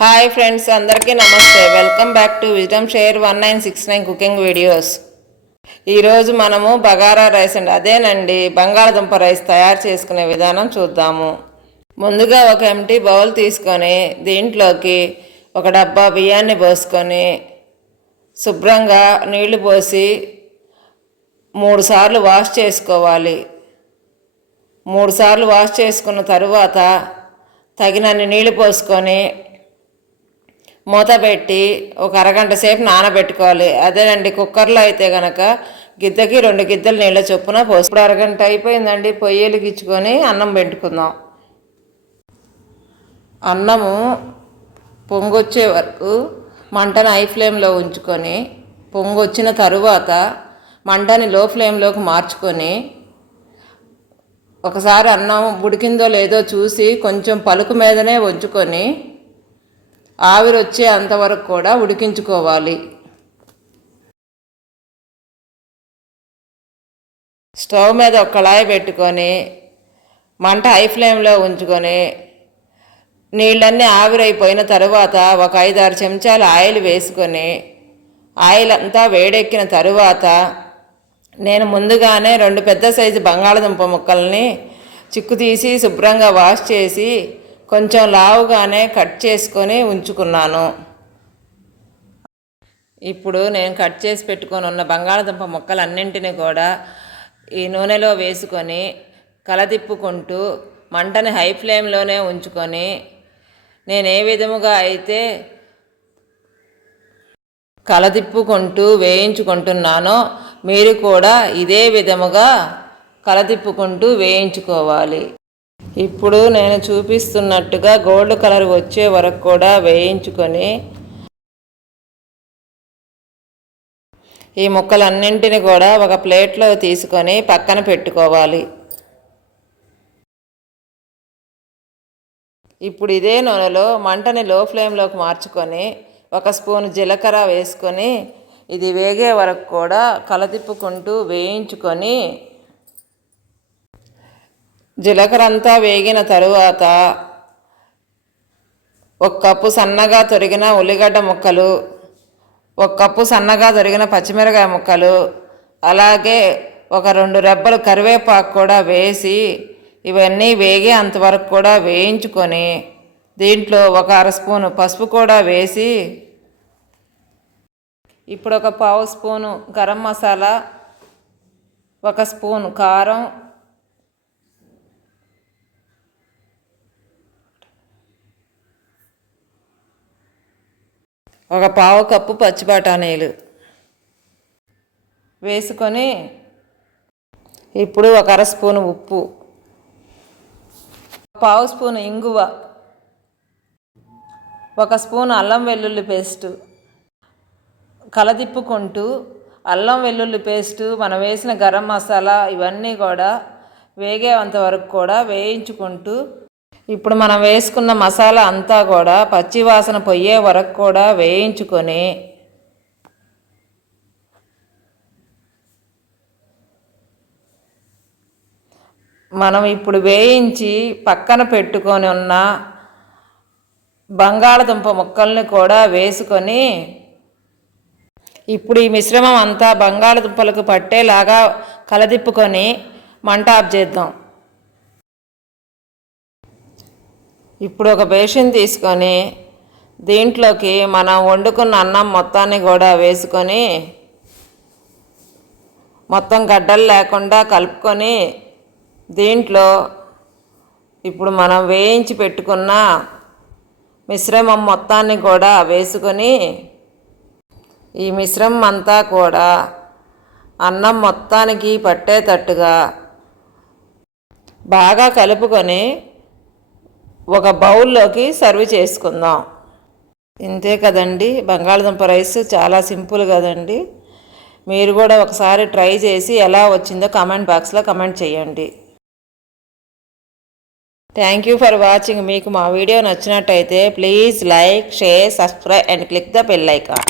Hi friends, అందరికీ నమస్తే. Welcome back to wisdom share 1969 cooking videos. ఈరోజు మనము బగారా రైస్ అండి, అదేనండి బంగాళదుంప రైస్ తయారు చేసుకునే విధానం చూద్దాము. ముందుగా ఒక ఎంటీ బౌల్ తీసుకొని దీంట్లోకి ఒక డబ్బా బియ్యాన్ని పోసుకొని శుభ్రంగా నీళ్లు పోసి 3 సార్లు వాష్ చేసుకోవాలి. 3 సార్లు వాష్ చేసుకున్న తరువాత తగినన్ని నీళ్లు పోసుకొని మూత పెట్టి ఒక అరగంట సేపు నానబెట్టుకోవాలి. అదేనండి కుక్కర్లో అయితే కనుక గిద్దకి 2 గిద్దలు నీళ్ళ చొప్పున పోసి. ఇప్పుడు అరగంట అయిపోయిందండి, పొయ్యి వెలిగించుకొని అన్నం పెట్టుకుందాం. అన్నము పొంగొచ్చే వరకు మంటను హై ఫ్లేమ్లో ఉంచుకొని పొంగు వచ్చిన తరువాత మంటని లో ఫ్లేమ్లోకి మార్చుకొని ఒకసారి అన్నం ఉడికిందో లేదో చూసి కొంచెం పలుకు మీదనే ఉంచుకొని ఆవిరి వచ్చే అంతవరకు కూడా ఉడికించుకోవాలి. స్టవ్ మీద ఒక కళాయి పెట్టుకొని మంట హై ఫ్లేమ్లో ఉంచుకొని నీళ్ళన్నీ ఆవిరైపోయిన తరువాత ఒక 5-6 చెంచాలు ఆయిల్ వేసుకొని ఆయిల్ అంతా వేడెక్కిన తరువాత నేను ముందుగానే 2 పెద్ద సైజు బంగాళదుంప ముక్కల్ని చిక్కు తీసి శుభ్రంగా వాష్ చేసి కొంచెం లావుగానే కట్ చేసుకొని ఉంచుకున్నాను. ఇప్పుడు నేను కట్ చేసి పెట్టుకొని ఉన్న బంగాళదుంప ముక్కలన్నింటినీ కూడా ఈ నూనెలో వేసుకొని కలదిప్పుకుంటూ మంటని హై ఫ్లేమ్లోనే ఉంచుకొని నేను ఏ విధముగా అయితే కలదిప్పుకుంటూ వేయించుకుంటున్నానో మీరు కూడా ఇదే విధముగా కలదిప్పుకుంటూ వేయించుకోవాలి. ఇప్పుడు నేను చూపిస్తున్నట్టుగా గోల్డ్ కలర్ వచ్చే వరకు కూడా వేయించుకొని ఈ ముక్కలన్నింటినీ కూడా ఒక ప్లేట్లో తీసుకొని పక్కన పెట్టుకోవాలి. ఇప్పుడు ఇదే నూనెలో మంటని లో ఫ్లేమ్లోకి మార్చుకొని 1 స్పూన్ జీలకర్ర వేసుకొని ఇది వేగే వరకు కూడా కలతిప్పుకుంటూ వేయించుకొని జీలకర్ర అంతా వేగిన తరువాత 1 కప్పు సన్నగా తొరిగిన ఉల్లిగడ్డ ముక్కలు, 1 కప్పు సన్నగా తొరిగిన పచ్చిమిరకాయ ముక్కలు, అలాగే ఒక 2 రెబ్బలు కరివేపాకు కూడా వేసి ఇవన్నీ వేగే అంతవరకు కూడా వేయించుకొని దీంట్లో 1/2 స్పూను పసుపు కూడా వేసి ఇప్పుడు 1/4 స్పూను గరం మసాలా, 1 స్పూను కారం, 1/4 కప్పు పచ్చి బఠానీలు వేసుకొని ఇప్పుడు 1/2 స్పూను ఉప్పు, 1/4 స్పూను ఇంగువ, 1 స్పూను అల్లం వెల్లుల్లి పేస్టు కలదిప్పుకుంటూ అల్లం వెల్లుల్లి పేస్టు మనం వేసిన గరం మసాలా ఇవన్నీ కూడా వేగేంత వరకు కూడా వేయించుకుంటూ ఇప్పుడు మనం వేసుకున్న మసాలా అంతా కూడా పచ్చి వాసన పోయే వరకు కూడా వేయించుకొని మనం ఇప్పుడు వేయించి పక్కన పెట్టుకొని ఉన్న బంగాళదుంప ముక్కల్ని కూడా వేసుకొని ఇప్పుడు ఈ మిశ్రమం అంతా బంగాళదుంపలకు పట్టేలాగా కలదిప్పుకొని మంట ఆఫ్ చేద్దాం. ఇప్పుడు ఒక బేసిన్ తీసుకొని దీంట్లోకి మనం వండుకున్న అన్నం మొత్తాన్ని కూడా వేసుకొని మొత్తం గడ్డలు లేకుండా కలుపుకొని దీంట్లో ఇప్పుడు మనం వేయించి పెట్టుకున్న మిశ్రమం మొత్తాన్ని కూడా వేసుకొని ఈ మిశ్రమం అంతా కూడా అన్నం మొత్తానికి పట్టేటట్టుగా బాగా కలుపుకొని ఒక బౌల్లోకి సర్వ్ చేసుకుందాం. ఇంతే కదండి, బంగాళదుంప రైస్ చాలా సింపుల్ కదండి. మీరు కూడా ఒకసారి ట్రై చేసి ఎలా వచ్చిందో కామెంట్ బాక్స్లో కామెంట్ చేయండి. Thank you for watching. మీకు మా వీడియో నచ్చినట్టయితే please like, share, subscribe and click the bell icon.